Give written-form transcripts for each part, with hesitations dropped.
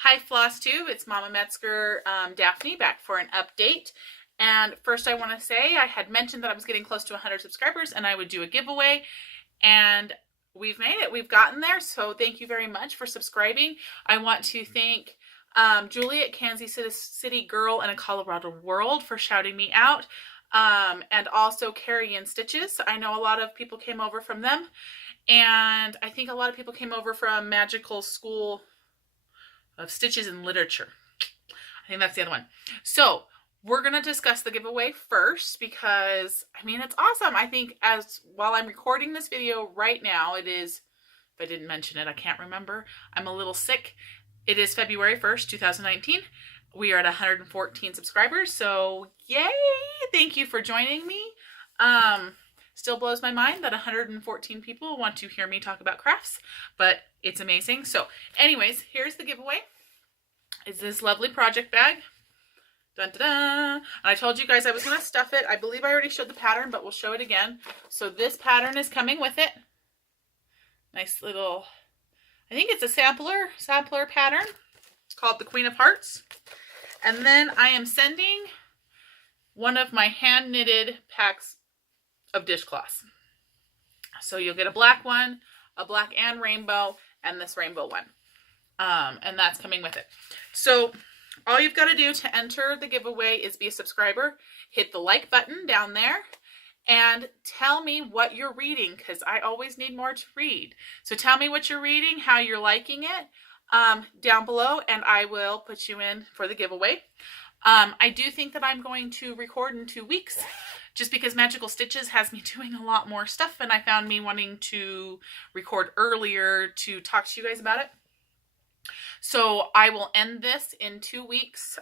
Hi Flosstube, it's Mama Metzger, Daphne back for an update. And first I want to say I had mentioned that I was getting close to 100 subscribers and I would do a giveaway. And we've made it. We've gotten there. So thank you very much for subscribing. I want to thank Juliet, Kansas City Girl in a Colorado World for shouting me out. And also Carrie and Stitches. I know a lot of people came over from them. And I think a lot of people came over from Magical School of Stitches and Literature. I think that's the other one. So we're going to discuss the giveaway first because, I mean, it's awesome. I think while I'm recording this video right now, it is, if I didn't mention it, I can't remember. I'm a little sick. It is February 1st, 2019. We are at 114 subscribers. So yay. Thank you for joining me. Still blows my mind that 114 people want to hear me talk about crafts, but it's amazing. So anyways, here's the giveaway. It's this lovely project bag. Dun, dun, dun. And I told you guys I was going to stuff it. I believe I already showed the pattern, but we'll show it again. So this pattern is coming with it. Nice little, I think it's a sampler pattern. It's called the Queen of Hearts. And then I am sending one of my hand knitted packs of dishcloths. So you'll get a black one, a black and rainbow, and this rainbow one. And that's coming with it. So all you've got to do to enter the giveaway is be a subscriber, hit the like button down there, and tell me what you're reading, because I always need more to read. So tell me what you're reading, how you're liking it down below, and I will put you in for the giveaway. I do think that I'm going to record in 2 weeks, just because Magical Stitches has me doing a lot more stuff, and I found me wanting to record earlier to talk to you guys about it. So I will end this in 2 weeks.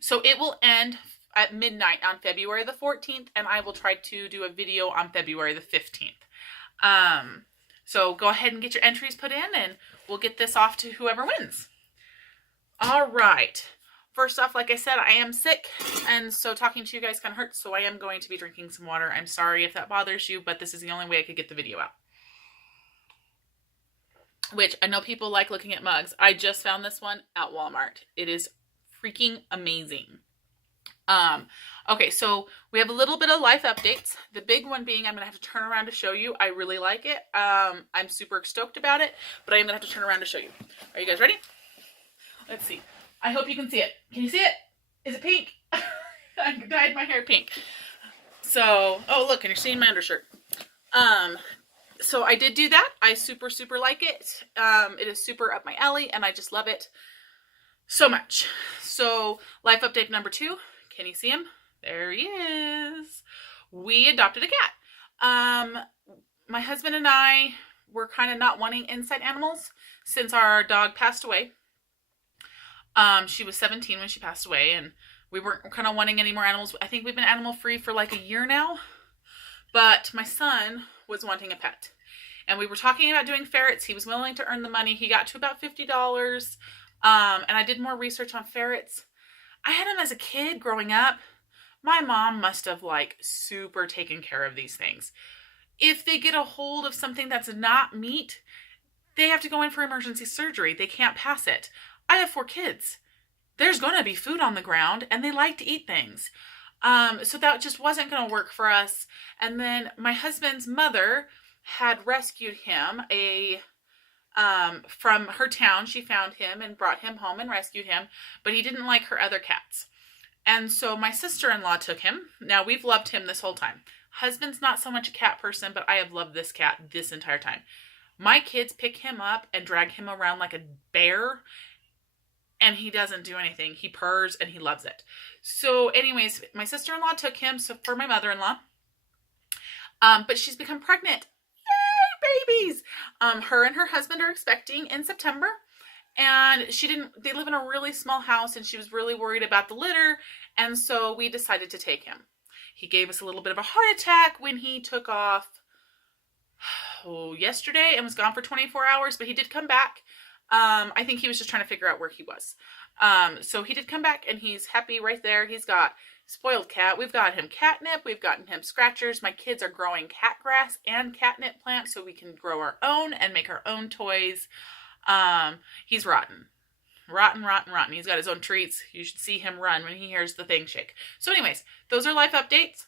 So it will end at midnight on February the 14th, and I will try to do a video on February the 15th. So go ahead and get your entries put in, and we'll get this off to whoever wins. All right. First off, like I said, I am sick, and so talking to you guys kind of hurts, so I am going to be drinking some water. I'm sorry if that bothers you, but this is the only way I could get the video out. Which, I know people like looking at mugs. I just found this one at Walmart. It is freaking amazing. Okay, so we have a little bit of life updates. The big one being I'm going to have to turn around to show you. I really like it. I'm super stoked about it, but I am going to have to turn around to show you. Are you guys ready? Let's see. I hope you can see it. Can you see it? Is it pink? I dyed my hair pink. So, oh look, and you're seeing my undershirt. So I did do that. I super like it. It is super up my alley, and I just love it so much. So life update number 2. Can you see him? There he is. We adopted a cat. My husband and I were kind of not wanting inside animals since our dog passed away. She was 17 when she passed away, and we weren't kind of wanting any more animals. I think we've been animal free for like a year now, but my son was wanting a pet, and we were talking about doing ferrets. He was willing to earn the money. He got to about $50. And I did more research on ferrets. I had them as a kid growing up. My mom must have like super taken care of these things. If they get a hold of something that's not meat, they have to go in for emergency surgery. They can't pass it. I have 4 kids. There's going to be food on the ground, and they like to eat things. So that just wasn't going to work for us. And then my husband's mother had rescued him from her town. She found him and brought him home and rescued him, but he didn't like her other cats. And so my sister-in-law took him. Now, we've loved him this whole time. Husband's not so much a cat person, but I have loved this cat this entire time. My kids pick him up and drag him around like a bear, and he doesn't do anything. He purrs and he loves it. So anyways, my sister-in-law took him for my mother-in-law. But she's become pregnant. Yay, babies! Her and her husband are expecting in September. And they live in a really small house, and she was really worried about the litter. And so we decided to take him. He gave us a little bit of a heart attack when he took off yesterday and was gone for 24 hours, but he did come back. I think he was just trying to figure out where he was. So he did come back, and he's happy right there. He's got spoiled cat. We've got him catnip. We've gotten him scratchers. My kids are growing cat grass and catnip plants so we can grow our own and make our own toys. He's rotten. Rotten, rotten, rotten. He's got his own treats. You should see him run when he hears the thing shake. So anyways, those are life updates.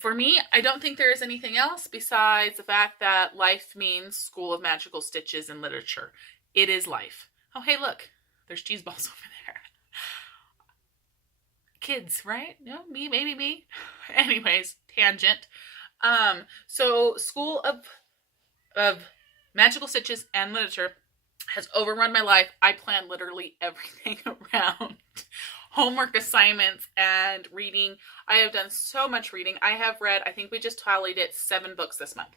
For me, I don't think there is anything else besides the fact that life means School of Magical Stitches and Literature. It is life. Oh, hey, look. There's cheese balls over there. Kids, right? No, me, maybe me. Anyways, tangent. So School of Magical Stitches and Literature has overrun my life. I plan literally everything around homework assignments and reading. I have done so much reading. I have read, I think we just tallied it, 7 books this month.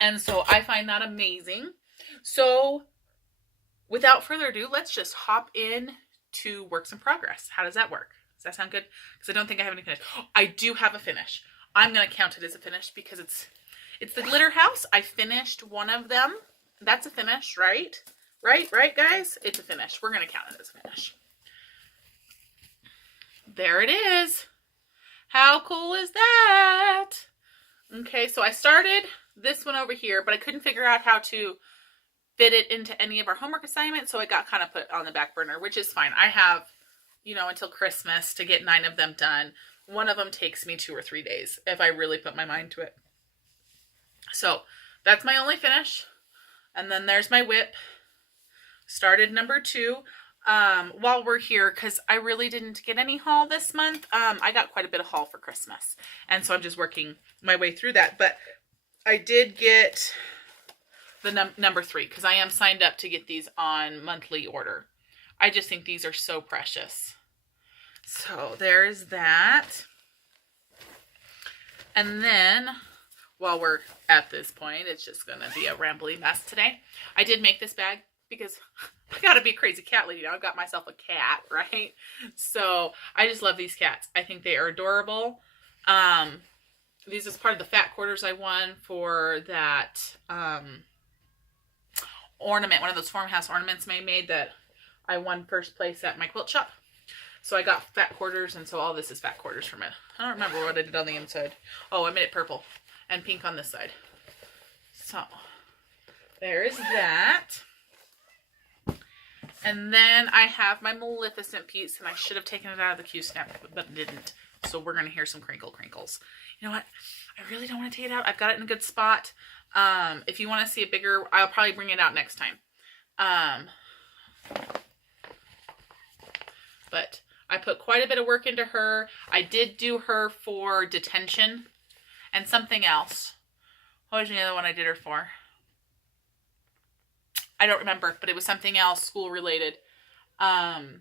And so I find that amazing. So without further ado, let's just hop in to works in progress. How does that work? Does that sound good? Because I don't think I have any finish. I do have a finish. I'm going to count it as a finish because it's the glitter house. I finished one of them. That's a finish, right? Right, guys? It's a finish. We're going to count it as a finish. There it is. How cool is that? Okay, so I started this one over here, but I couldn't figure out how to fit it into any of our homework assignments, so it got kind of put on the back burner, which is fine. I have, until Christmas to get 9 of them done. One of them takes me 2 or 3 days if I really put my mind to it. So that's my only finish. And then there's my whip. Started number 2. While we're here, because I really didn't get any haul this month, I got quite a bit of haul for Christmas. And so I'm just working my way through that. But I did get the number 3 because I am signed up to get these on monthly order. I just think these are so precious. So there's that. And then while we're at this point, it's just going to be a rambly mess today. I did make this bag because I got to be a crazy cat lady now. I've got myself a cat, right? So I just love these cats. I think they are adorable. These is part of the fat quarters I won for that ornament, one of those farmhouse ornaments I made that I won first place at my quilt shop. So I got fat quarters, and so all this is fat quarters from it. I don't remember what I did on the inside. Oh, I made it purple and pink on this side. So there's that. And then I have my Maleficent piece, and I should have taken it out of the Q-snap, but didn't. So we're going to hear some crinkles. You know what? I really don't want to take it out. I've got it in a good spot. If you want to see it bigger, I'll probably bring it out next time. But I put quite a bit of work into her. I did do her for detention and something else. What was the other one I did her for? I don't remember, but it was something else school related. And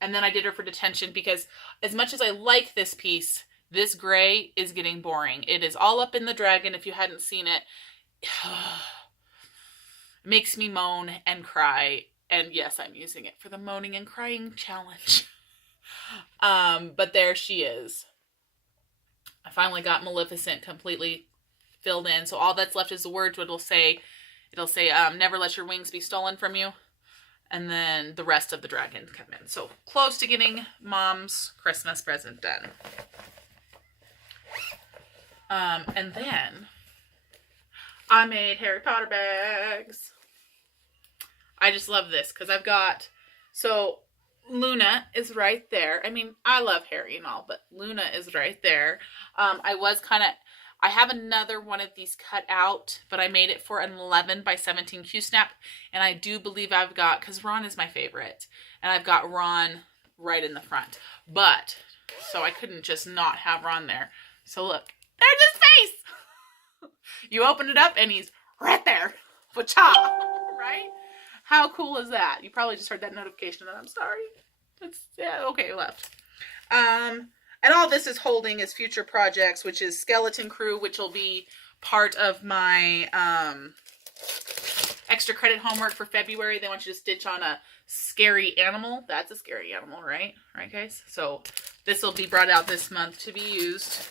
then I did her for detention because as much as I like this piece, this gray is getting boring. It is all up in the dragon. If you hadn't seen it, it makes me moan and cry. And yes, I'm using it for the moaning and crying challenge. But there she is. I finally got Maleficent completely filled in. So all that's left is the words. It'll say, never let your wings be stolen from you. And then the rest of the dragon come in. So close to getting Mom's Christmas present done. And then I made Harry Potter bags. I just love this because I've got, so Luna is right there. I mean, I love Harry and all, but Luna is right there. I have another one of these cut out, but I made it for an 11 by 17 Q-snap. And I do believe I've got, because Ron is my favorite, and I've got Ron right in the front. But, so I couldn't just not have Ron there. So look, there's his face! You open it up and he's right there. Wa-cha! Right? How cool is that? You probably just heard that notification and I'm sorry. Okay, left. And all this is holding is future projects, which is Skeleton Crew, which will be part of my extra credit homework for February. They want you to stitch on a scary animal. That's a scary animal, right? Right, guys? So this will be brought out this month to be used.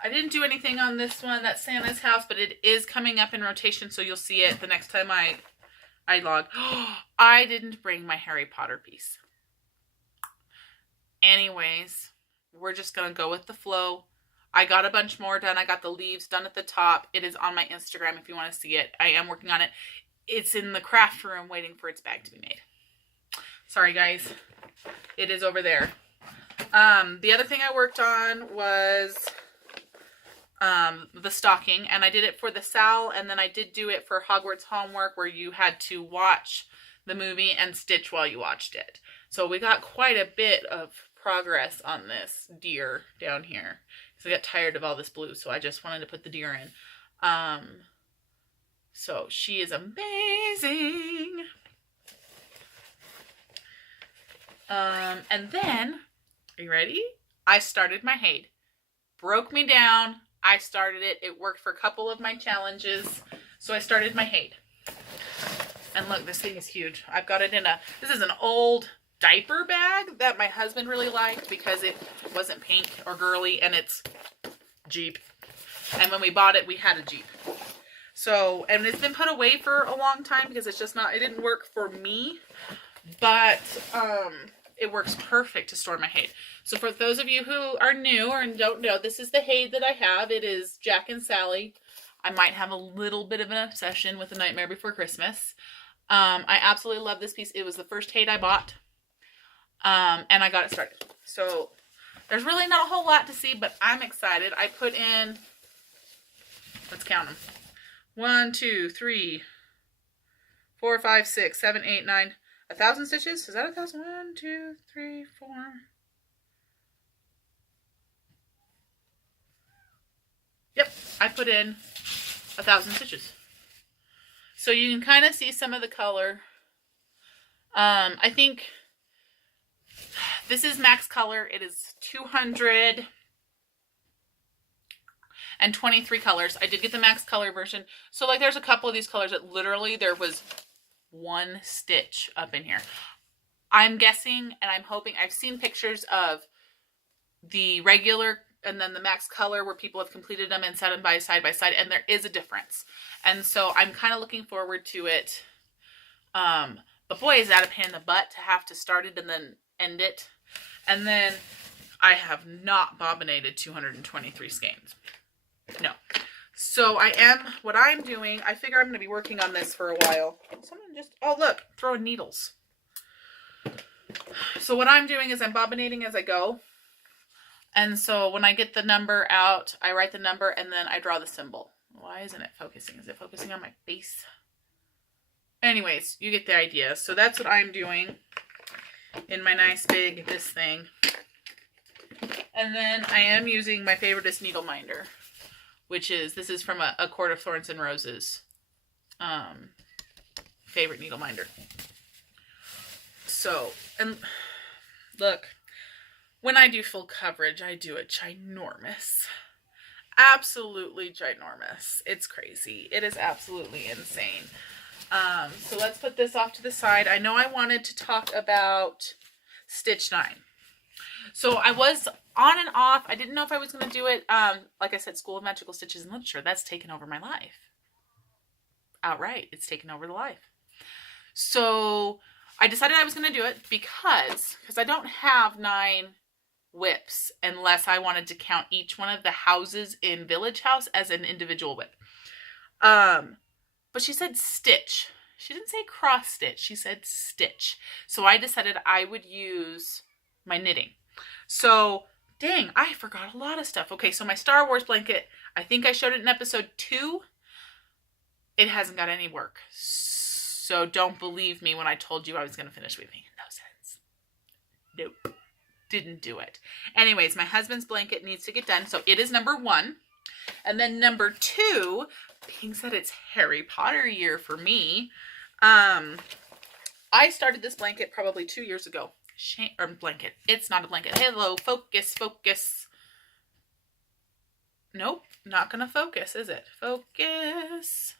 I didn't do anything on this one. That's Santa's house, but it is coming up in rotation, so you'll see it the next time I log. I didn't bring my Harry Potter piece. Anyways, we're just going to go with the flow. I got a bunch more done. I got the leaves done at the top. It is on my Instagram if you want to see it. I am working on it. It's in the craft room waiting for its bag to be made. Sorry, guys. It is over there. The other thing I worked on was the stocking, and I did it for the Sal, and then I did do it for Hogwarts Homework, where you had to watch the movie and stitch while you watched it. So we got quite a bit of progress on this deer down here. So I got tired of all this blue, so I just wanted to put the deer in. So she is amazing. And then, are you ready? I started my Hade. Broke me down. I started it. It worked for a couple of my challenges. So I started my Hade. And look, this thing is huge. I've got it in this is an old diaper bag that my husband really liked because it wasn't pink or girly, and it's Jeep. And when we bought it, we had a Jeep. So, and it's been put away for a long time because it's just not, it didn't work for me, but it works perfect to store my Hade. So for those of you who are new or don't know, this is the Hade that I have. It is Jack and Sally. I might have a little bit of an obsession with The Nightmare Before Christmas. I absolutely love this piece. It was the first Hade I bought. And I got it started. So there's really not a whole lot to see, but I'm excited. I put in, let's count them. 1, 2, 3, 4, 5, 6, 7, 8, 9, 1,000 stitches. Is that 1,000? 1, 2, 3, 4. Yep, I put in 1,000 stitches. So you can kind of see some of the color. I think this is max color. It is 223 colors. I did get the max color version. So like there's a couple of these colors that literally there was one stitch up in here. I'm guessing and I'm hoping, I've seen pictures of the regular and then the max color where people have completed them and set them side by side, and there is a difference. And so I'm kind of looking forward to it. But boy, is that a pain in the butt to have to start it and then end it. And then I have not bobbinated 223 skeins. No. So what I'm doing, I figure I'm going to be working on this for a while. Someone just, oh look, throwing needles. So what I'm doing is I'm bobbinating as I go. And so when I get the number out, I write the number and then I draw the symbol. Why isn't it focusing? Is it focusing on my face? Anyways, you get the idea. So that's what I'm doing in my nice big this thing. And then I am using my favoriteest needle minder, which is, this is from a Court of Thorns and Roses favorite needle minder. So, and look, when I do full coverage, I do it ginormous. Absolutely ginormous. It's crazy. It is absolutely insane. So let's put this off to the side. I know I wanted to talk about Stitch 9. So I was on and off. I didn't know if I was going to do it. Like I said, School of Magical Stitches and Literature, that's taken over my life. Outright. It's taken over the life. So I decided I was going to do it because I don't have 9 whips unless I wanted to count each one of the houses in Village House as an individual whip. But she said stitch. She didn't say cross stitch. She said stitch. So I decided I would use my knitting. So, dang, I forgot a lot of stuff. Okay, so my Star Wars blanket, I think I showed it in episode 2. It hasn't got any work. So don't believe me when I told you I was going to finish weaving. No sense. Nope. Didn't do it. Anyways, my husband's blanket needs to get done. So it is number 1. And then number 2, being that it's Harry Potter year for me, I started this blanket probably 2 years ago. Blanket. It's not a blanket. Hello, focus, focus. Nope, not gonna focus, is it? Focus.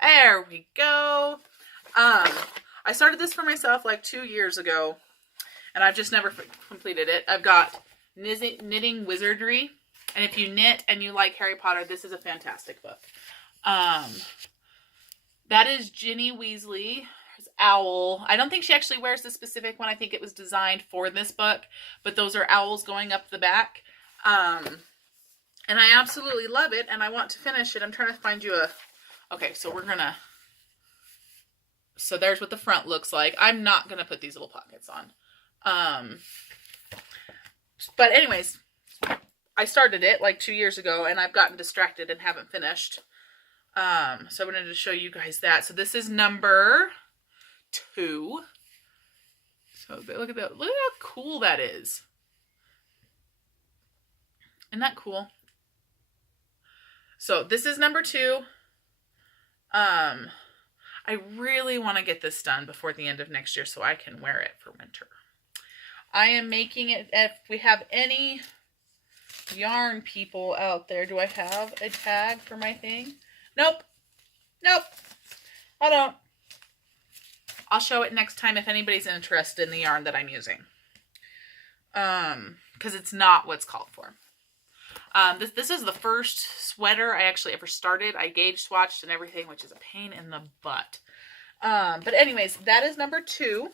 There we go. I started this for myself like 2 years ago, and I've just never completed it. I've got Knitting Wizardry, and if you knit and you like Harry Potter, this is a fantastic book. That is Ginny Weasley's owl. I don't think she actually wears the specific one. I think it was designed for this book, but those are owls going up the back. And I absolutely love it, and I want to finish it. I'm trying to find you a... Okay, so we're gonna... So there's what the front looks like. I'm not gonna put these little pockets on. But anyways, I started it like 2 years ago, and I've gotten distracted and haven't finished. So I wanted to show you guys that. So this is number 2. So look at that. Look at how cool that is. Isn't that cool? So this is number 2. I really want to get this done before the end of next year so I can wear it for winter. I am making it, if we have any yarn people out there, do I have a tag for my thing? Nope. Nope. I don't. I'll show it next time if anybody's interested in the yarn that I'm using. Because it's not what's called for. This is the first sweater I actually ever started. I gauge swatched and everything, which is a pain in the butt. But anyways, that is number 2.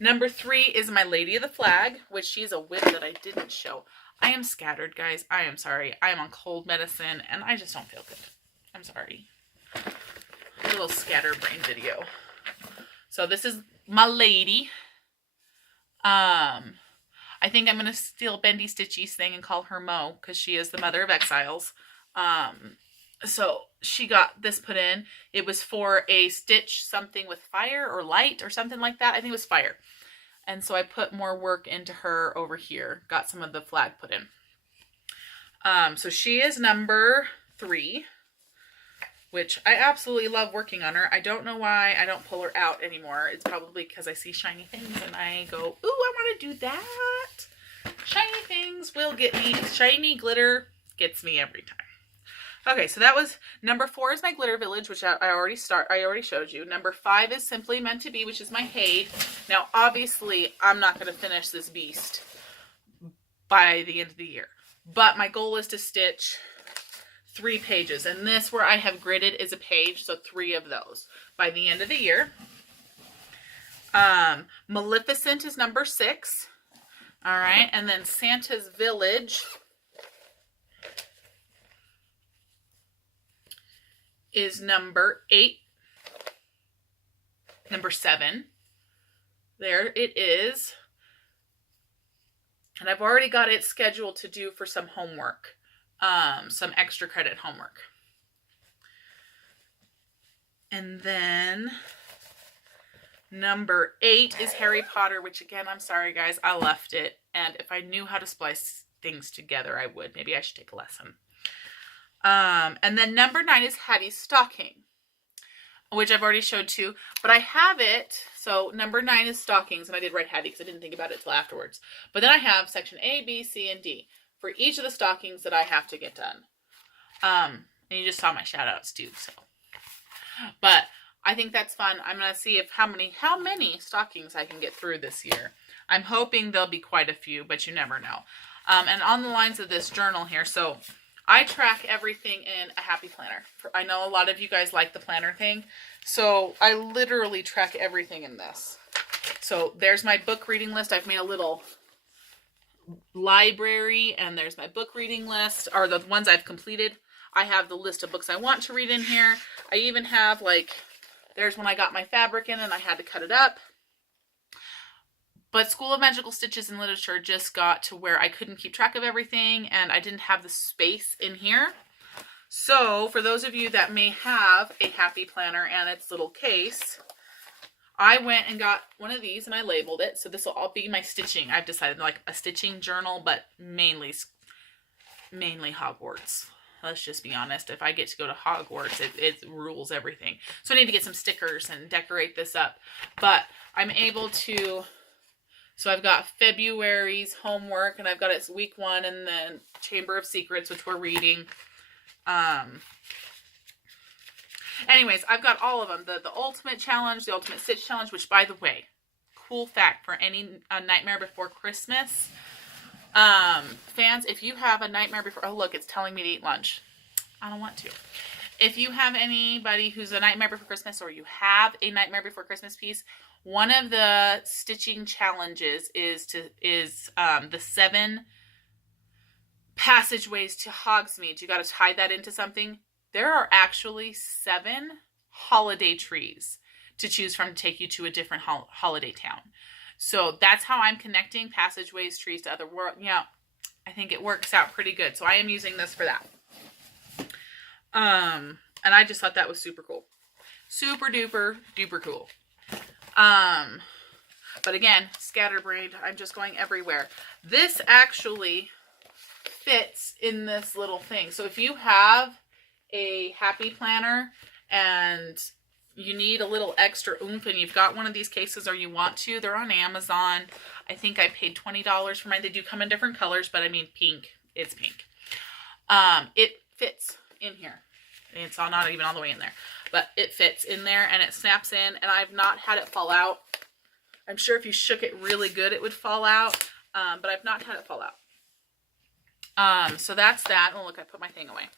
Number 3 is my Lady of the Flag, which she's a whip that I didn't show. I am scattered, guys. I am sorry. I am on cold medicine, and I just don't feel good. I'm sorry. A little scatterbrain video. So this is my lady. I think I'm going to steal Bendy Stitchy's thing and call her Mo, because she is the mother of exiles. So she got this put in. It was for a stitch something with fire or light or something like that. I think it was fire. And so I put more work into her over here. Got some of the flag put in. So she is number 3, which I absolutely love working on her. I don't know why I don't pull her out anymore. It's probably because I see shiny things and I go, ooh, I want to do that. Shiny things will get me. Shiny glitter gets me every time. Okay, so that was number 4 is my Glitter Village, which I already showed you. Number 5 is Simply Meant to Be, which is my Hade. Now, obviously, I'm not going to finish this beast by the end of the year, but my goal is to stitch 3 pages, and this where I have gridded is a page, so 3 of those by the end of the year. Maleficent is number 6. All right, and then Santa's Village is number 8. Number 7. There it is. And I've already got it scheduled to do for some homework. Some extra credit homework. And then number 8 is Harry Potter, which again, I'm sorry guys, I left it. And if I knew how to splice things together, I would. Maybe I should take a lesson. And then number 9 is Hattie's Stocking, which I've already showed too, but I have it. So number 9 is stockings, and I did write Hattie because I didn't think about it till afterwards. But then I have section A, B, C, and D for each of the stockings that I have to get done. And you just saw my shout outs too, so. But I think that's fun. I'm going to see if how many stockings I can get through this year. I'm hoping there'll be quite a few, but you never know. And on the lines of this journal here, so I track everything in a happy planner. I know a lot of you guys like the planner thing, so I literally track everything in this. So there's my book reading list. I've made a little library, and there's my book reading list, or the ones I've completed. I have the list of books I want to read in here. I even have, like, there's when I got my fabric in and I had to cut it up. But School of Magical Stitches and Literature just got to where I couldn't keep track of everything, and I didn't have the space in here. So for those of you that may have a happy planner and its little case, I went and got one of these and I labeled it. So this will all be my stitching. I've decided, like, a stitching journal, but mainly Hogwarts. Let's just be honest. If I get to go to Hogwarts, it rules everything. So I need to get some stickers and decorate this up. But I'm able to... So I've got February's homework, and I've got its week 1, and then Chamber of Secrets, which we're reading. Anyways, I've got all of them. The Ultimate Challenge, the Ultimate Stitch Challenge, which, by the way, cool fact for any Nightmare Before Christmas fans, if you have a Nightmare Before... Oh, look, it's telling me to eat lunch. I don't want to. If you have anybody who's a Nightmare Before Christmas, or you have a Nightmare Before Christmas piece, one of the stitching challenges is the 7 passageways to Hogsmeade. You got to tie that into something. There are actually 7 holiday trees to choose from to take you to a different holiday town. So that's how I'm connecting passageways, trees to other world. Yeah, I think it works out pretty good. So I am using this for that. And I just thought that was super cool. Super duper duper cool. But again, scatterbrained. I'm just going everywhere. This actually fits in this little thing. So if you have a happy planner and you need a little extra oomph and you've got one of these cases, or you want to, they're on Amazon. I think I paid $20 for mine. They do come in different colors, but I mean pink. It's pink. It fits in here. It's not even all the way in there, but it fits in there and it snaps in, and I've not had it fall out. I'm sure if you shook it really good, it would fall out, but I've not had it fall out. So that's that. Oh, look, I put my thing away.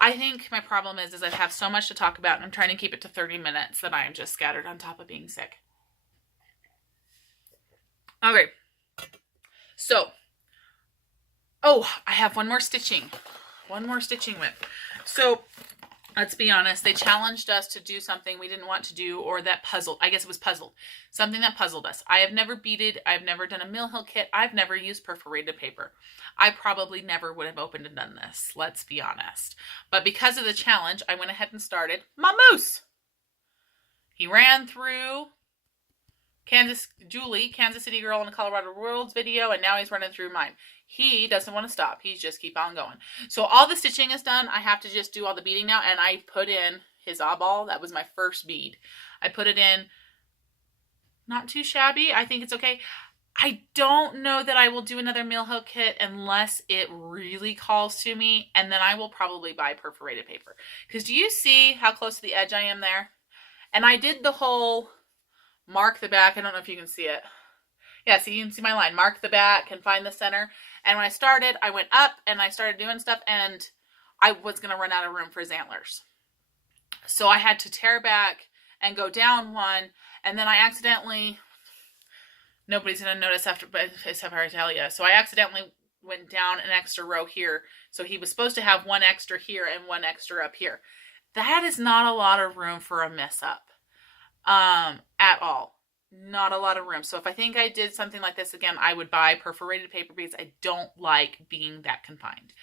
I think my problem is I have so much to talk about, and I'm trying to keep it to 30 minutes that I am just scattered on top of being sick. Okay. So, I have one more stitching whip. So, let's be honest. They challenged us to do something we didn't want to do, or that puzzled. I guess it was puzzled. Something that puzzled us. I have never beaded. I've never done a Mill Hill kit. I've never used perforated paper. I probably never would have opened and done this. Let's be honest. But because of the challenge, I went ahead and started my moose. He ran through Kansas City Girl in the Colorado Worlds video, and now he's running through mine. He doesn't want to stop. He's just keep on going. So all the stitching is done. I have to just do all the beading now, and I put in his eyeball. That was my first bead. I put it in. Not too shabby. I think it's okay. I don't know that I will do another Mill Hill kit unless it really calls to me, and then I will probably buy perforated paper. Because do you see how close to the edge I am there? And I did the whole mark the back. I don't know if you can see it. Yeah, so you can see my line. Mark the back and find the center. And when I started, I went up and I started doing stuff, and I was going to run out of room for his antlers. So I had to tear back and go down one, and then I accidentally, nobody's going to notice except I tell you. So I accidentally went down an extra row here. So he was supposed to have one extra here and one extra up here. That is not a lot of room for a mess up at all. Not a lot of room. So if I think I did something like this again, I would buy perforated paper because I don't like being that confined.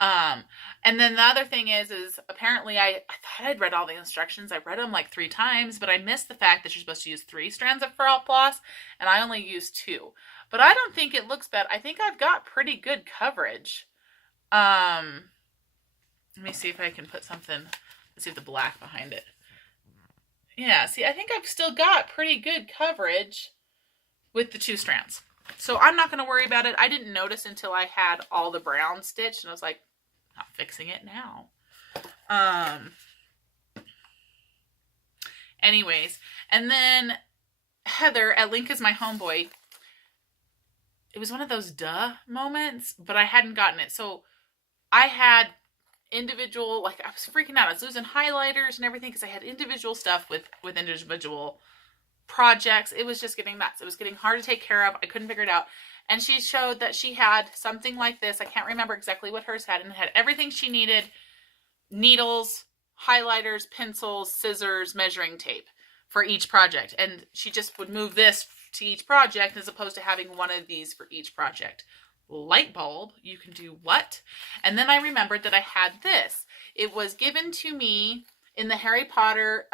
And then the other thing is apparently I thought I'd read all the instructions. I read them like 3 times, but I missed the fact that you're supposed to use 3 strands of floss, and I only used 2. But I don't think it looks bad. I think I've got pretty good coverage. Let me see if I can put something, let's see if the black behind it. Yeah, see, I think I've still got pretty good coverage with the 2 strands. So I'm not going to worry about it. I didn't notice until I had all the brown stitched, and I was like, not fixing it now. Anyways, and then Heather at Link is My Homeboy. It was one of those duh moments, but I hadn't gotten it. So I had individual, like I was freaking out. I was losing highlighters and everything because I had individual stuff with individual projects. It was just getting nuts. It was getting hard to take care of. I couldn't figure it out. And she showed that she had something like this. I can't remember exactly what hers had, and it had everything she needed: needles, highlighters, pencils, scissors, measuring tape for each project. And she just would move this to each project as opposed to having one of these for each project. Light bulb, you can do what? And then I remembered that I had this. It was given to me in the Harry Potter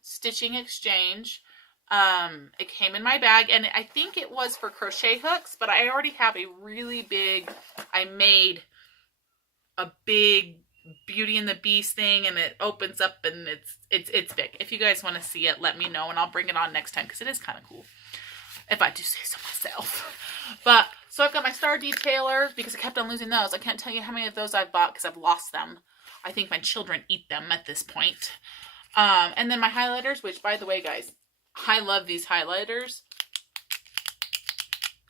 stitching exchange. It came in my bag, and I think it was for crochet hooks, but I already have a really big, I made a big Beauty and the Beast thing, and it opens up, and it's big. If you guys want to see it, let me know, and I'll bring it on next time, because it is kind of cool, if I do say so myself. But so I've got my star detailer because I kept on losing those. I can't tell you how many of those I've bought because I've lost them. I think my children eat them at this point. And then my highlighters, which, by the way, guys, I love these highlighters.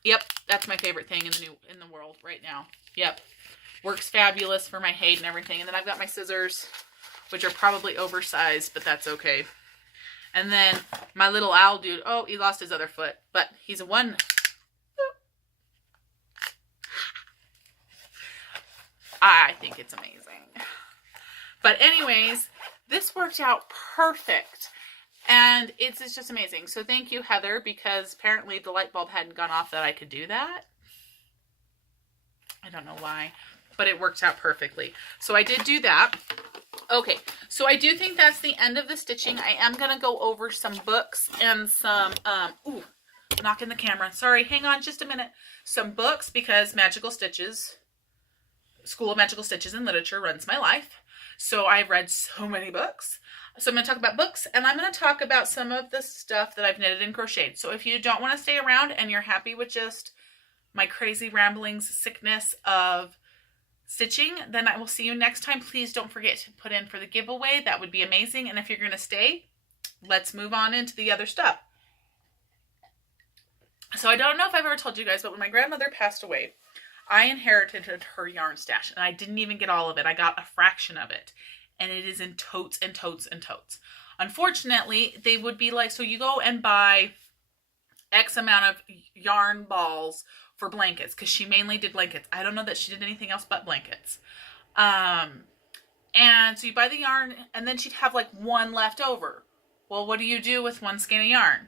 Yep, that's my favorite thing in the world right now. Yep, Works fabulous for my height and everything. And then I've got my scissors, which are probably oversized, but that's okay. And then my little owl dude, oh, he lost his other foot, but he's a one. I think it's amazing. But anyways, this worked out perfect. And it's just amazing. So thank you, Heather, because apparently the light bulb hadn't gone off that I could do that. I don't know why, but it works out perfectly. So I did do that. Okay, so I do think that's the end of the stitching. I am going to go over some books and some, ooh, knocking the camera. Sorry, hang on just a minute. Some books, because Magical Stitches, School of Magical Stitches and Literature runs my life. So I've read so many books. So I'm going to talk about books, and I'm going to talk about some of the stuff that I've knitted and crocheted. So if you don't want to stay around and you're happy with just my crazy ramblings, sickness of stitching, then I will see you next time. Please don't forget to put in for the giveaway. That would be amazing. And if you're going to stay, let's move on into the other stuff. So I don't know if I've ever told you guys, but when my grandmother passed away, I inherited her yarn stash, and I didn't even get all of it. I got a fraction of it. And it is in totes and totes and totes. Unfortunately, they would be like, so you go and buy X amount of yarn balls for blankets, because she mainly did blankets. I don't know that she did anything else but blankets. And so you buy the yarn, and then she'd have like one left over. Well, what do you do with one skein of yarn?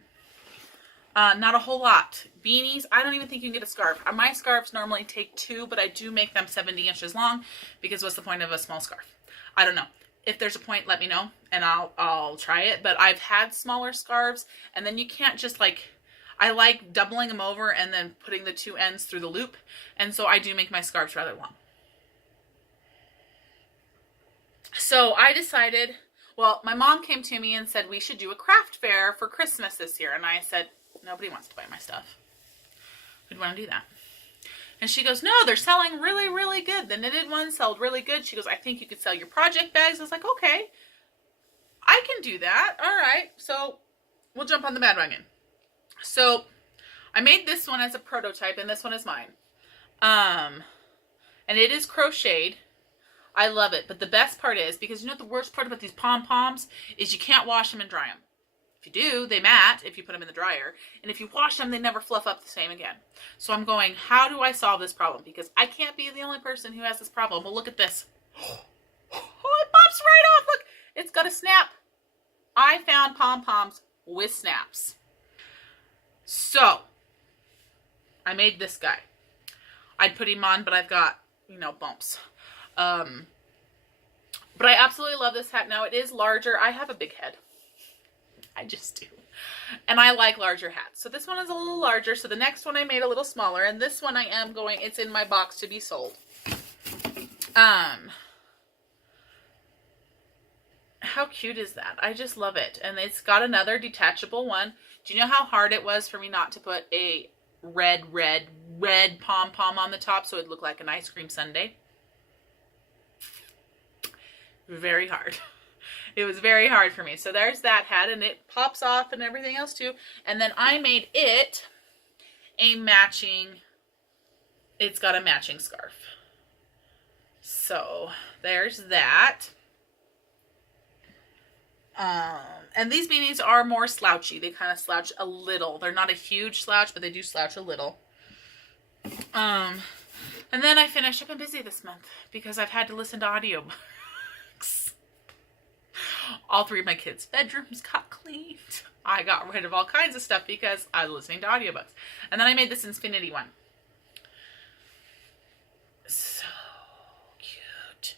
Not a whole lot. Beanies, I don't even think you can get a scarf. My scarves normally take 2, but I do make them 70 inches long, because what's the point of a small scarf? I don't know. If there's a point, let me know, and I'll try it. But I've had smaller scarves, and then you can't just like, I like doubling them over and then putting the 2 ends through the loop. And so I do make my scarves rather long. So I decided, well, my mom came to me and said we should do a craft fair for Christmas this year. And I said, nobody wants to buy my stuff. Who'd want to do that? And she goes, no, they're selling really, really good. The knitted ones sold really good. She goes, I think you could sell your project bags. I was like, okay, I can do that. All right. So we'll jump on the bandwagon. So I made this one as a prototype, and this one is mine. And it is crocheted. I love it. But the best part is, because you know what the worst part about these pom-poms is you can't wash them and dry them. If you do, they mat if you put them in the dryer. And if you wash them, they never fluff up the same again. So I'm going, how do I solve this problem? Because I can't be the only person who has this problem. Well, look at this. Oh, it pops right off. Look, it's got a snap. I found pom-poms with snaps. So I made this guy. I'd put him on, but I've got, you know, bumps. But I absolutely love this hat. Now, it is larger. I have a big head. I just do. And I like larger hats. So this one is a little larger. So the next one I made a little smaller. And this one I am going, it's in my box to be sold. How cute is that? I just love it. And it's got another detachable one. Do you know how hard it was for me not to put a red pom-pom on the top so it looked like an ice cream sundae? Very hard. It was very hard for me. So there's that hat, and it pops off and everything else too. And then I made it a matching, it's got a matching scarf. So there's that. And these beanies are more slouchy. They kind of slouch a little. They're not a huge slouch, but they do slouch a little. And then I finished. I've been busy this month because I've had to listen to audiobooks. All 3 of my kids' bedrooms got cleaned. I got rid of all kinds of stuff because I was listening to audiobooks. And then I made this Infinity one. So cute.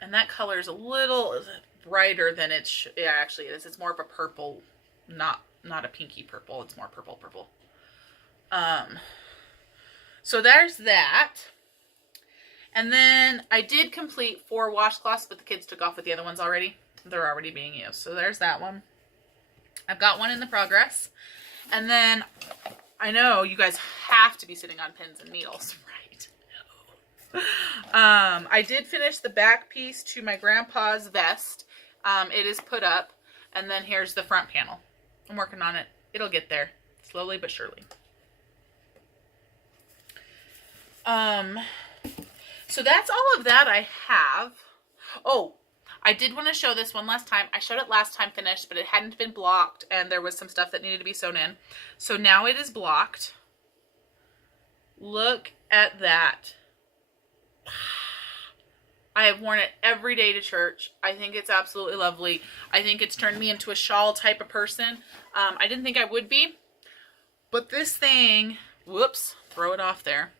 And that color is a little brighter than it actually is. It's more of a purple, not a pinky purple. It's more purple. So there's that. And then I did complete 4 washcloths, but the kids took off with the other ones already. They're already being used. So there's that one. I've got one in the progress. And then I know you guys have to be sitting on pins and needles, right? No. I did finish the back piece to my grandpa's vest. It is put up. And then here's the front panel. I'm working on it. It'll get there. Slowly but surely. So that's all of that I have. Oh, I did want to show this one last time. I showed it last time finished, but it hadn't been blocked, and there was some stuff that needed to be sewn in. So now it is blocked. Look at that. I have worn it every day to church. I think it's absolutely lovely. I think it's turned me into a shawl type of person. I didn't think I would be, but this thing, whoops, throw it off there,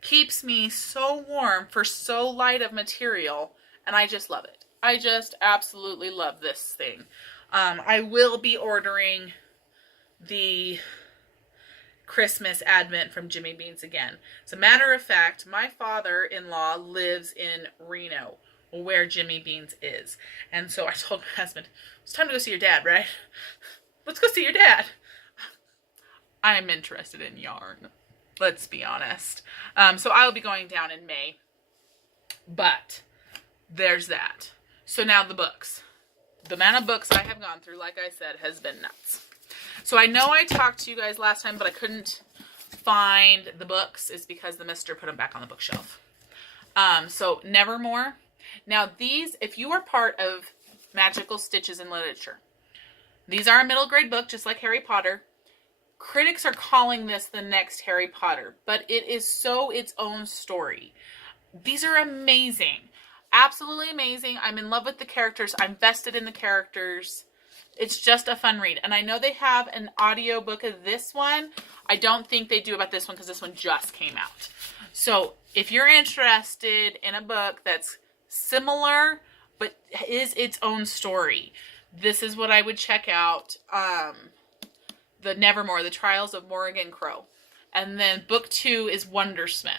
keeps me so warm for so light of material, and I just love it. I just absolutely love this thing. I will be ordering the Christmas Advent from Jimmy Beans again. As a matter of fact, my father-in-law lives in Reno, where Jimmy Beans is. And so I told my husband, it's time to go see your dad, right? Let's go see your dad. I'm interested in yarn. Let's be honest. So I'll be going down in May. But there's that. So now the books. The amount of books I have gone through, like I said, has been nuts. So I know I talked to you guys last time, but I couldn't find the books. It's because the mister put them back on the bookshelf. So Nevermore. Now these, if you are part of Magical Stitches in Literature, these are a middle grade book, just like Harry Potter. Critics are calling this the next Harry Potter, but it is so its own story. These are amazing. Absolutely amazing. I'm in love with the characters. I'm vested in the characters. It's just a fun read. And I know they have an audio book of this one. I don't think they do about this one because this one just came out. So if you're interested in a book that's similar but is its own story, this is what I would check out. The Nevermore, The Trials of Morrigan Crow. And then book 2 is Wondersmith.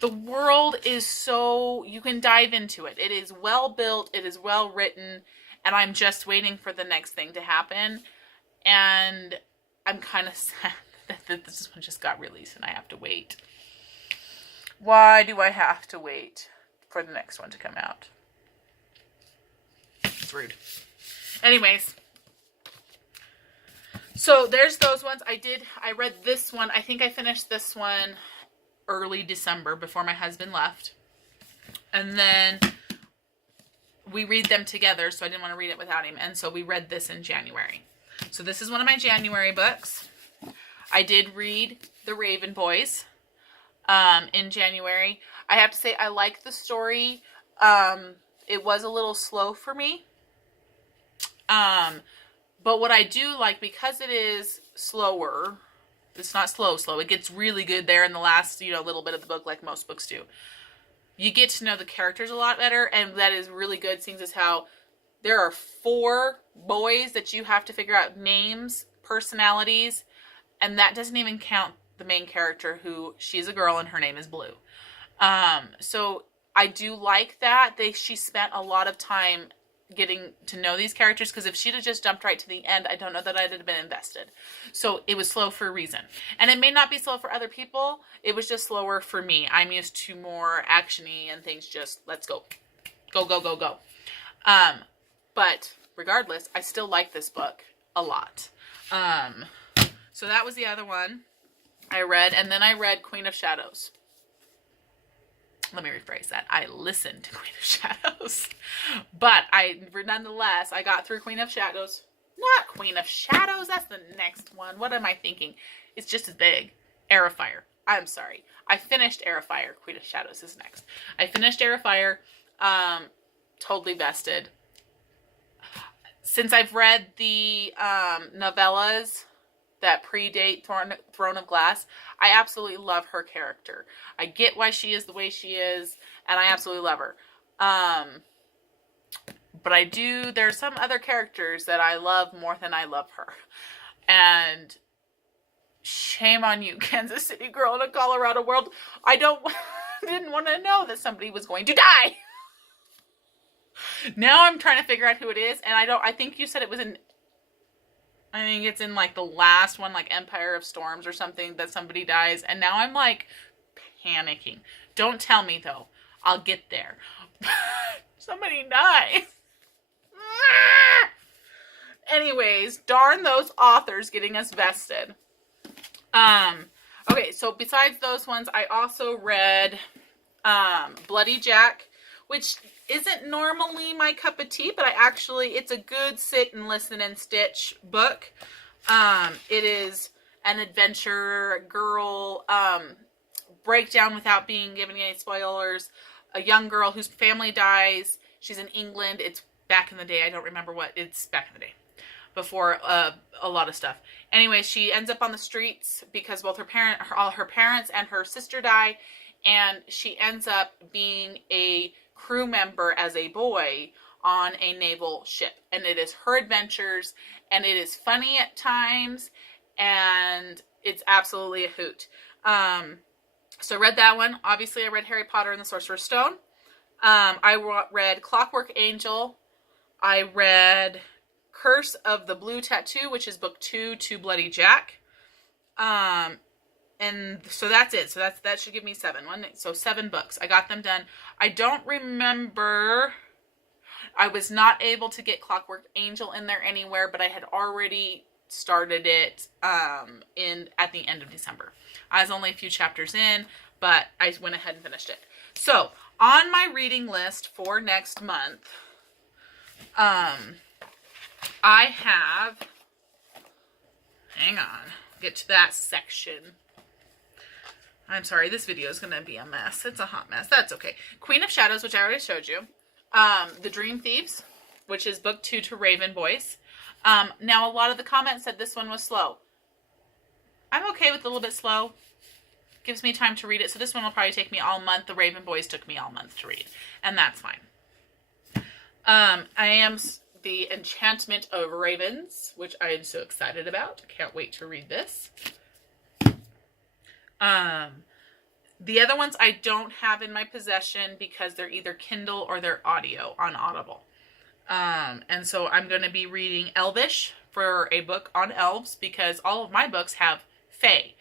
The world is so, you can dive into it. It is well built. It is well written. And I'm just waiting for the next thing to happen. And I'm kind of sad that this one just got released and I have to wait. Why do I have to wait for the next one to come out? It's rude. Anyways. So there's those ones. I read this one. I think I finished this one early December before my husband left. And then we read them together, so I didn't want to read it without him. And so we read this in January. So this is one of my January books. I did read The Raven Boys in January. I have to say I like the story. It was a little slow for me. But what I do like, because it is slower, it's not slow, it gets really good there in the last, little bit of the book, like most books do. You get to know the characters a lot better, and that is really good, seeing as how there are 4 boys that you have to figure out names, personalities, and that doesn't even count the main character, who she's a girl and her name is Blue. So I do like that. She spent a lot of time getting to know these characters, because if she'd have just jumped right to the end, I don't know that I'd have been invested. So it was slow for a reason. And it may not be slow for other people. It was just slower for me. I'm used to more action-y and things just, let's go. Go, go, go, go. But regardless, I still like this book a lot. So that was the other one I read. And then I read Queen of Shadows. Let me rephrase that. I listened to Queen of Shadows. But nonetheless, I got through Queen of Shadows. Not Queen of Shadows. That's the next one. What am I thinking? It's just as big. Air of Fire. I'm sorry. I finished Air of Fire. Queen of Shadows is next. I finished Air of Fire. Totally vested. Since I've read the novellas that predate Throne of Glass, I absolutely love her character. I get why she is the way she is, and I absolutely love her. But there's some other characters that I love more than I love her. And shame on you, Kansas City girl in a Colorado world. I didn't want to know that somebody was going to die. Now I'm trying to figure out who it is, and I think you said it was I think it's in like the last one, like Empire of Storms or something, that somebody dies. And now I'm like panicking. Don't tell me though. I'll get there. Somebody dies. Anyways, darn those authors getting us vested. Okay, so besides those ones, I also read Bloody Jack, which isn't normally my cup of tea, but it's a good sit and listen and stitch book. It is an adventure girl breakdown without being given any spoilers. A young girl whose family dies. She's in England. It's back in the day. I don't remember what. It's back in the day. Before a lot of stuff. Anyway, she ends up on the streets because both all her parents and her sister die, and she ends up being a crew member as a boy on a naval ship. And it is her adventures, and it is funny at times, and it's absolutely a hoot. So I read that one. Obviously, I read Harry Potter and the Sorcerer's Stone. I read Clockwork Angel. I read Curse of the Blue Tattoo, which is book 2 to Bloody Jack. And so that's it. So that should give me 7. So 7 books. I got them done. I don't remember. I was not able to get Clockwork Angel in there anywhere, but I had already started it at the end of December. I was only a few chapters in, but I went ahead and finished it. So on my reading list for next month, I have, hang on, get to that section. I'm sorry, this video is going to be a mess. It's a hot mess. That's okay. Queen of Shadows, which I already showed you. The Dream Thieves, which is book 2 to Raven Boys. Now, a lot of the comments said this one was slow. I'm okay with a little bit slow. Gives me time to read it. So this one will probably take me all month. The Raven Boys took me all month to read. And that's fine. I am the Enchantment of Ravens, which I am so excited about. I can't wait to read this. The other ones I don't have in my possession because they're either Kindle or they're audio on Audible. And so I'm going to be reading Elvish for a book on elves because all of my books have fae,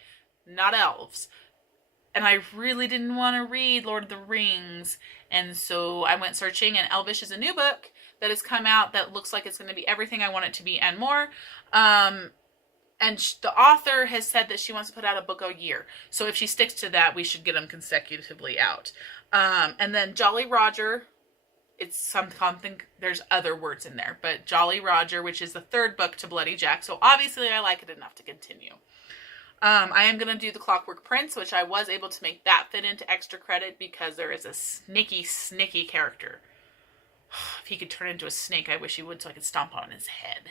not elves. And I really didn't want to read Lord of the Rings. And so I went searching, and Elvish is a new book that has come out that looks like it's going to be everything I want it to be and more. And the author has said that she wants to put out a book a year. So if she sticks to that, we should get them consecutively out. And then Jolly Roger, it's something, there's other words in there, but Jolly Roger, which is the 3rd book to Bloody Jack. So obviously I like it enough to continue. I am going to do the Clockwork Prince, which I was able to make that fit into extra credit because there is a sneaky character. If he could turn into a snake, I wish he would so I could stomp on his head.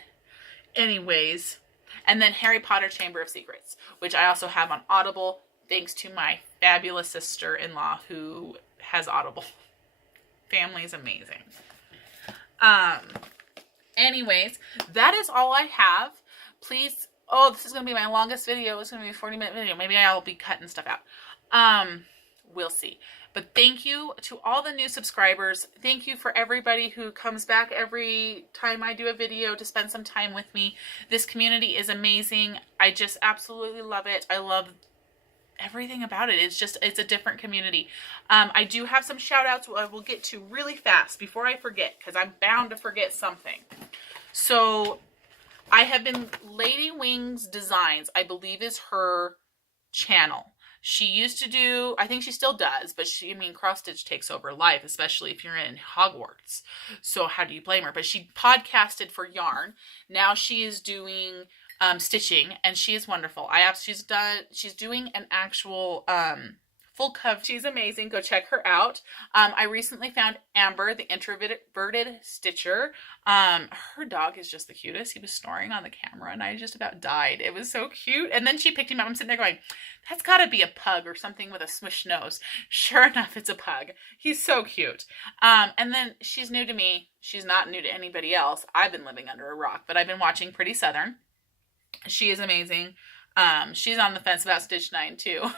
Anyways, and then Harry Potter Chamber of Secrets, which I also have on Audible, thanks to my fabulous sister-in-law who has Audible. Family is amazing. Anyways, that is all I have. Please, this is going to be my longest video. It's going to be a 40-minute video. Maybe I'll be cutting stuff out. We'll see. But thank you to all the new subscribers. Thank you for everybody who comes back every time I do a video to spend some time with me. This community is amazing. I just absolutely love it. I love everything about it. It's a different community. I do have some shout outs I will get to really fast before I forget, because I'm bound to forget something. So I have been Ladywing Designs, I believe is her channel. She used to do, I think she still does, but cross stitch takes over life, especially if you're in Hogwarts. So how do you blame her? But she podcasted for yarn. Now she is doing stitching, and she is wonderful. She's doing an actual full cover. She's amazing. Go check her out. I recently found Amber, the introverted stitcher. Her dog is just the cutest. He was snoring on the camera, and I just about died. It was so cute. And then she picked him up. I'm sitting there going, that's got to be a pug or something with a smush nose. Sure enough, it's a pug. He's so cute. And then she's new to me. She's not new to anybody else. I've been living under a rock, but I've been watching Pretty Southern. She is amazing. She's on the fence about Stitch 9 too.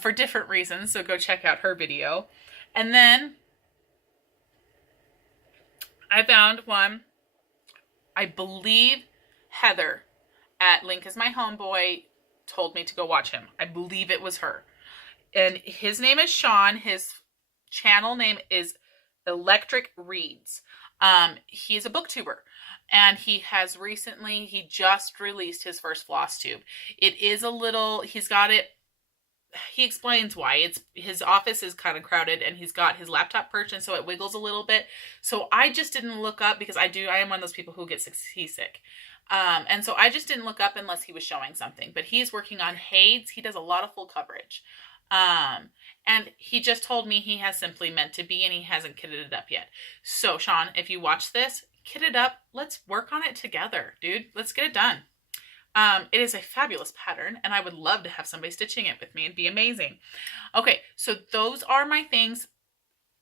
For different reasons, so go check out her video. And then I found one, I believe Heather at Link is My Homeboy told me to go watch him. I believe it was her. And his name is Shawn. His channel name is Electric Reads. He's a booktuber. and he just released his first floss tube. It is a little, he explains why. His office is kind of crowded, and he's got his laptop perched, and so it wiggles a little bit. So I just didn't look up, because I am one of those people who gets seasick. And so I just didn't look up unless he was showing something. But he's working on Hades. He does a lot of full coverage. And he just told me he has Simply Meant to Be, and he hasn't kitted it up yet. So Shawn, if you watch this, kit it up. Let's work on it together, dude. Let's get it done. It is a fabulous pattern, and I would love to have somebody stitching it with me. It'd be amazing. Okay, so those are my things.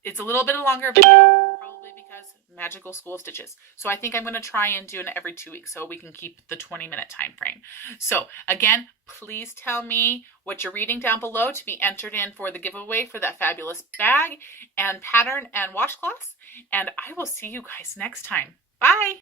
It's a little bit of a longer video, probably because magical school of stitches. So I think I'm going to try and do it every 2 weeks so we can keep the 20-minute time frame. So again, please tell me what you're reading down below to be entered in for the giveaway for that fabulous bag and pattern and washcloths. And I will see you guys next time. Bye!